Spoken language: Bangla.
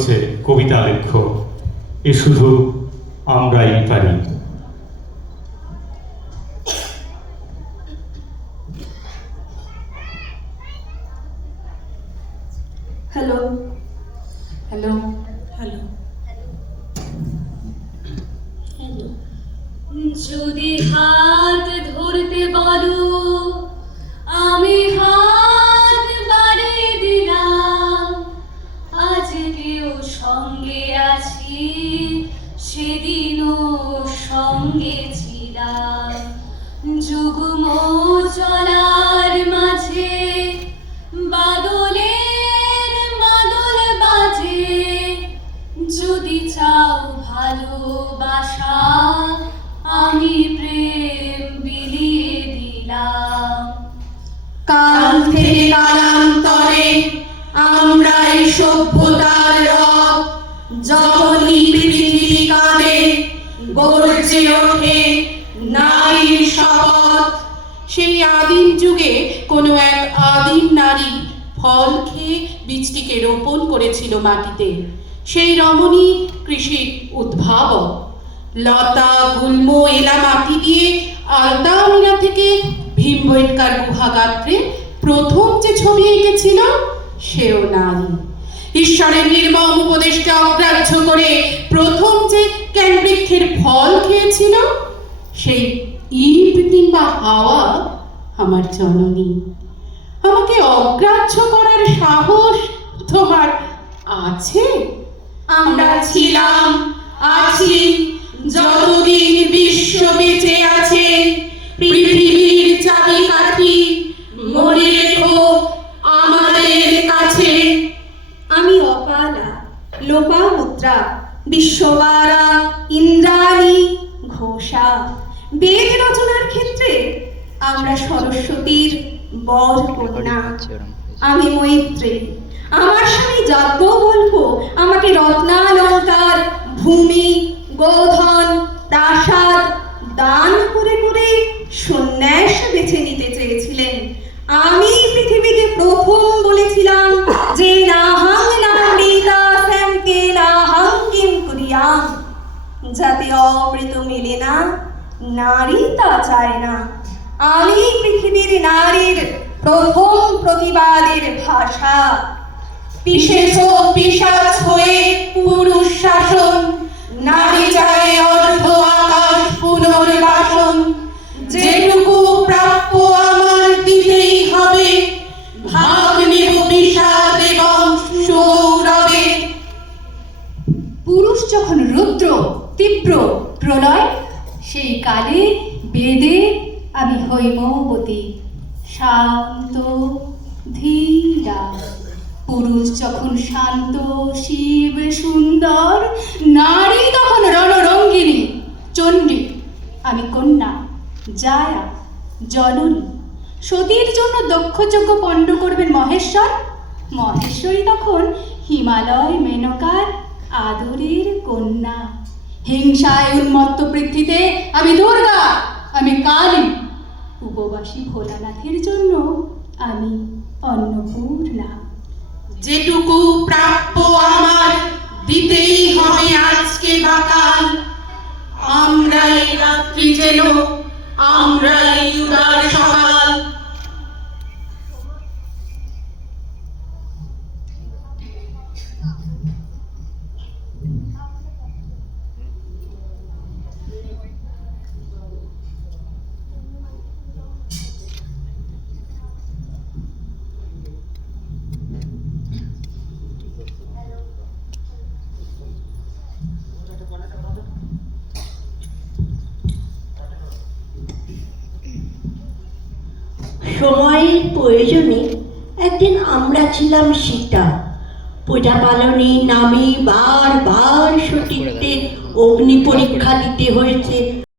হচ্ছে কবিতা লেখ্য এ শুধু আমরাই পারি। হ্যালো হ্যালো হ্যালো যদি হাত ধরতে বলো ninguém সেই আদিম যুগে কোনো এক আদিম নারী ফল খেয়ে বীজটিকে রোপণ করেছিল মাটিতে। সেই রমণী কৃষির উদ্ভাবক। লতা, গুল্ম এলা মাটি দিয়ে আলতামিরা থেকে ভীমবেটকার গুহাগাত্রে প্রথম যে ছবি এঁকেছিল, সেও নারী। ঈশ্বরের নির্মম উপদেশকে অগ্রাহ্য করে প্রথম যে ক্যানবৃক্ষের ফল খেয়েছিল? সেই ইব কিংবা হাওয়া আমার জননী। আমাকে অগ্রাহ্য করার সাহস তোমার আছে? আমরা ছিলাম, আছি, যতদিন বিশ্ব বেঁচে আছে, পৃথিবীর চাবিকাঠি মনে রেখো আমাদের কাছে। আমি অপালা, লোপামুদ্রা বিশ্ববারা ইন্দ্রাণী ঘোষা। বেদ রচনার ক্ষেত্রে আমরা সরস্বতীর বর কন্যা আমি মৈত্রী। আমার স্বামী যাজ্ঞ বলব আমাকে রত্নালঙ্কার ভূমি নারী তা চায় না। আমি পৃথিবীর নারীর প্রথম প্রতিবাদের ভাষা। বিশেষ পিসাচ হয়ে পুরুষ শাসন, নারী চায় অর্ধ আকাশ পুনর্বাসন। যেটুকু প্রাপ্য আমার দিতেই হবে, ভাগ নেব বিষাদ এবং সৌরভে। পুরুষ যখন রুদ্র, তীব্র প্রলয় সেই কালে বেদে আমি হৈমবতী। শান্ত, ধীরা। পুরুষ যখন শান্ত, শিব সুন্দর, নারী তখন রণরঙ্গিনী, চণ্ডী। আমি কন্যা, জায়া, জননী। সতীর জন্য দক্ষযজ্ঞ পণ্ড করবেন মহেশ্বর। মহেশ্বরী তখন হিমালয় মেনকার, আদরের কন্যা। হিংসায় উন্মত্ত পৃথিবীতে আমি দুর্গা, আমি কালী। উপবাসী ভোলানাথের জন্য আমি অন্নপূর্ণা। যেটুকু প্রাপ্য আমার, দিতেই হবে আজকে বাকাল। আমরাই রাত্রি যেন আমরাই উদার সকাল। সময়ের প্রয়োজনে একদিন আমরা ছিলাম সীতা। পূজা পালনে নামে বারবার সতীত্বের অগ্নি পরীক্ষা দিতে হয়েছে।